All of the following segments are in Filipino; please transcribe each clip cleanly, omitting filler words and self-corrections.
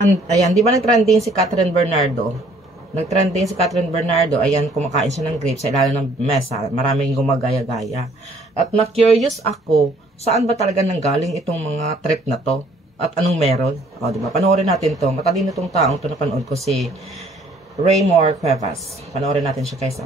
Ayan, di ba nag-trending si Catherine Bernardo? Nag-trending si Catherine Bernardo, ayan, kumakain siya ng grapes sa ilalim ng mesa. Maraming gumagaya-gaya. At na-curious ako, saan ba talaga nanggaling itong mga trip na to? At anong meron? O, di ba? Panoorin natin to. Matalino itong taong to napanood ko, si Raymore Cuevas. Panoorin natin siya, guys.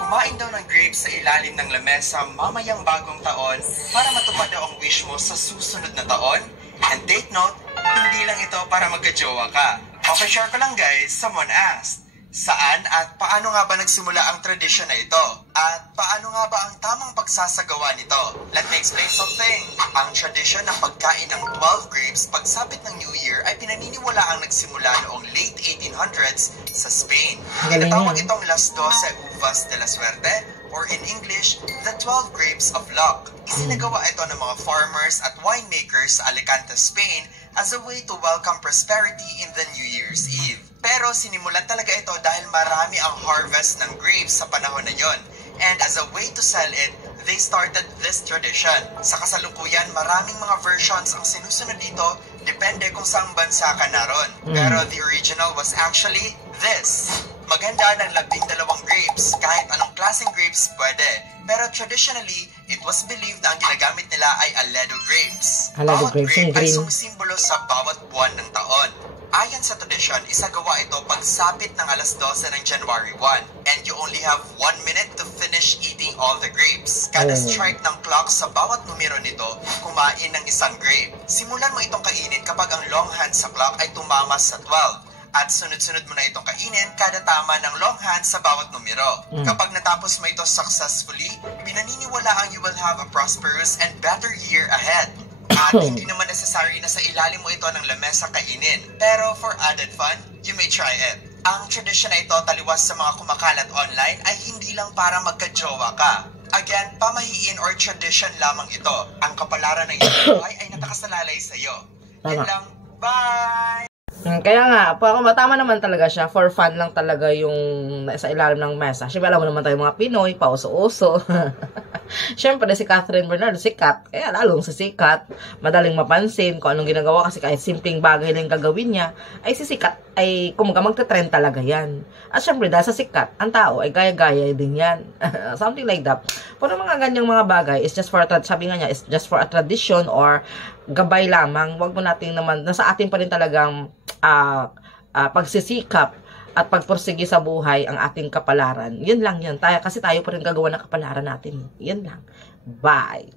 Kumain daw ng grapes sa ilalim ng lamesa mamayang bagong taon para matupad daw ang wish mo sa susunod na taon. And take note, hindi lang ito para magka-jowa ka. Okay, share ko lang guys, someone asked, saan at paano nga ba nagsimula ang tradisyon na ito? At paano nga ba ang tamang pagsasagawa nito? Let me explain something. Ang tradisyon ng pagkain ng 12 grapes pagsapit ng New Year ay pinaniniwala ang nagsimula noong late 1800s sa Spain. Tinatawag itong Las 12 Uvas de la Suerte, or in English, the 12 Grapes of Luck. Isinagawa ito ng mga farmers at winemakers sa Alicante, Spain as a way to welcome prosperity in the New Year's Eve. Pero sinimulan talaga ito dahil marami ang harvest ng grapes sa panahon na yon. And as a way to sell it, they started this tradition. Sa kasalukuyan, maraming mga versions ang sinusunod dito, depende kung saang bansa ka naroon. Pero the original was actually this. Maganda ng 12 grapes, kahit anong klaseng grapes pwede. Pero traditionally, it was believed na ang ginagamit nila ay Aledo grapes. Bawat grape ay sumisimbolo sa bawat buwan ng taon. Ayon sa tradisyon, isagawa ito pagsapit ng alas 12 ng January 1. And you only have 1 minute to finish eating all the grapes. Kada strike ng clock sa bawat numero nito, kumain ng isang grape. Simulan mo itong kainin kapag ang long hand sa clock ay tumama sa 12. At sunod-sunod mo na itong kainin kada tama ng long hand sa bawat numero. Kapag natapos mo ito successfully, pinaniniwalaang you will have a prosperous and better year ahead. At hindi naman necessary na sa ilalim mo ito ng lamesa kainin. Pero for added fun, you may try it. Ang tradisyon na ito taliwas sa mga kumakalat online ay hindi lang para magka-jowa ka. Again, pamahiin or tradition lamang ito. Ang kapalaran ng iyong buhay ay nakakasalalay sa iyo. Yan lang. Bye! Kaya nga, tama naman talaga siya. For fun lang talaga yung sa ilalim ng mesa. Siyempre, alam mo naman tayo mga Pinoy, pauso-uso. Siyempre, si Catherine Bernardo, sikat. Kaya lalong sa sikat, madaling mapansin kung anong ginagawa. Kasi kahit simpleng bagay lang gagawin niya, ay si sikat, ay kumaga magta-trend talaga yan. At siyempre, dahil sa sikat, ang tao ay gaya-gaya din yan. Something like that. Pero mga ganyang mga bagay, is just for, sabi nga niya, is just for a tradition or gabay lamang. Wag mo natin naman, nasa atin pa rin talagang pagsisikap at pagpursige sa buhay ang ating kapalaran. Yun lang yan. Kasi tayo pa rin gagawa ng kapalaran natin. Yun lang. Bye!